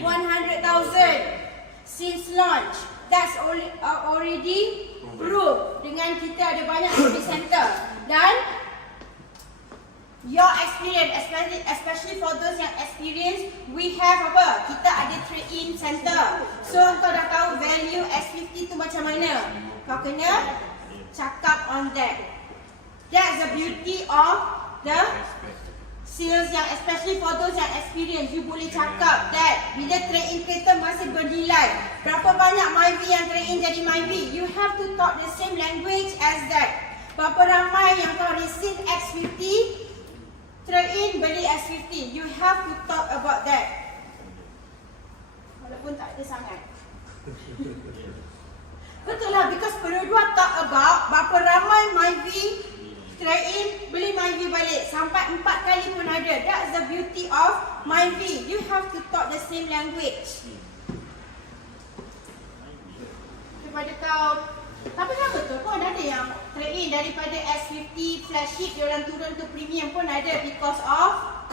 100,000 since launch. That's already proved dengan kita ada banyak service center. Dan your experience, especially for those yang experience, we have apa? Kita ada trade-in center. So kau dah tahu value S50 tu macam mana. Kau kena cakap on that. That's the beauty of the sales yang especially for those yang experience. You boleh cakap that bila trade-in kereta masih bernilai, berapa banyak Myvi yang trade-in jadi Myvi. You have to talk the same language as that. Berapa ramai yang kau receive X50, trade-in beli S50. You have to talk about that. Walaupun tak ada sangat. Betul lah, because pendua talk about berapa ramai Myvi trade-in beli Myvi balik. Sampai 4 kali pun ada. That's the beauty of Myvi. You have to talk the same language. Daripada kau, tapi kan betul pun ada yang trade-in daripada S50 flagship diorang turun to premium pun ada because of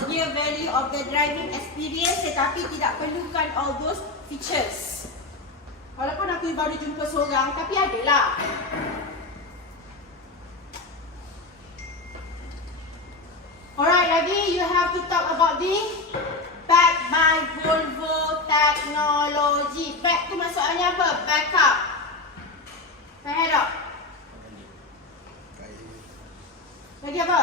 their value of the driving experience, tetapi tidak perlukan all those features. Walaupun aku baru jumpa seorang, tapi adalah. Alright, lagi you have to talk about the backed by Volvo technology. Back tu maksudnya apa? Backup. Faham tak? Lagi apa?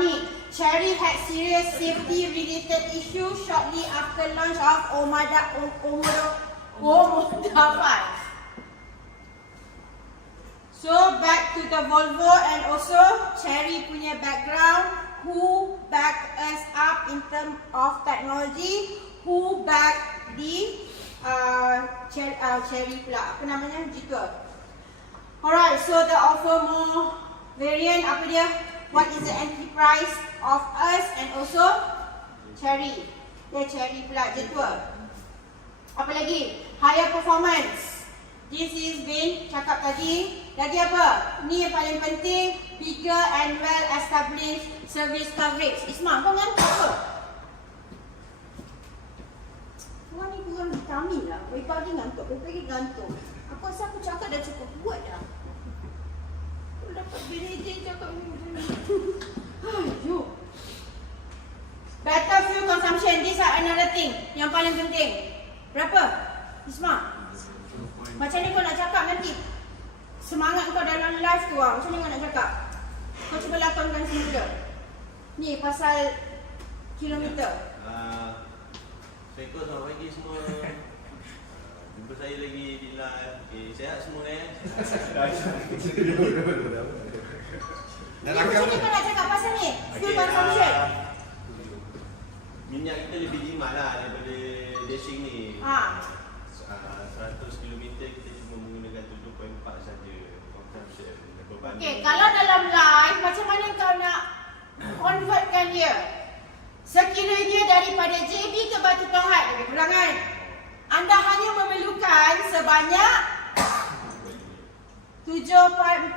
Ni, Chery had serious safety related issue shortly after launch of Omoda 5. So back to the Volvo and also Chery punya background, who back us up in terms of technology, who back the Chery pula, apa namanya, G2. Alright, so the offer more variant, apa dia? What is the entry price of us and also Chery? Dia Chery pula, G2. Apa lagi? Higher performance. This is been cakap tadi. Lagi apa? Ni yang paling penting, bigger and well established service coverage. Isma, kau ngantuk apa? Orang ni kurang vitamin lah. Pagi ngantuk, pagi ngantuk. Aku rasa aku cakap dah cukup kuat dah. Aku dapat beredek cakap ni macam ni. Ayo. Better fuel consumption. This is another thing yang paling penting. Berapa? Isma? Macam ni kau nak cakap nanti. Semangat kau dalam live tu lah. Macam ni kau nak cakap. Kau cuba lakonkan semula. Ni pasal kilometer. Assalamualaikum, selamat pagi semua. Jumpa saya lagi di live. Okay, sihat semua ni. Macam ni kau nak cakap pasal ni? Fuel consumption. Minyak kita lebih jimat lah daripada dashing ni. 100 km kita cuma menggunakan 7.4 saja consumption. Okay, kalau dalam live, macam mana kau nak convertkan dia? Sekiranya daripada JB ke Batu Pahat, lebih kurang kan? Anda hanya memerlukan sebanyak 7.4.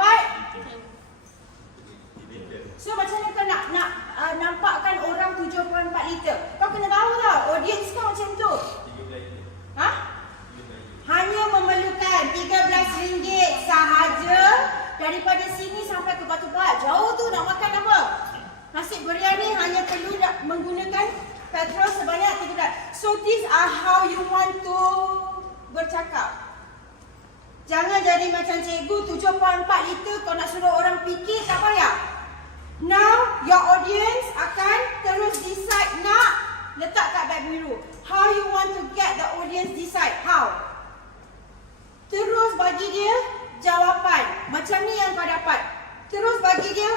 So macam mana kau nak nampakkan orang 7.4 liter? Kau kena tahu tau, audience kau macam tu. Hanya memerlukan RM13 sahaja daripada sini sampai ke Batu Pahat. Jauh tu nak makan apa? Nasi biryani hanya perlu menggunakan petrol sebanyak 13. So these are how you want to bercakap. Jangan jadi macam cikgu 7.4 liter kau nak suruh orang fikir, tak payah. Now your audience akan terus decide nak letak kat beg biru. How you want to get the audience decide? How? Terus bagi dia jawapan. Macam ni yang kau dapat. Terus bagi dia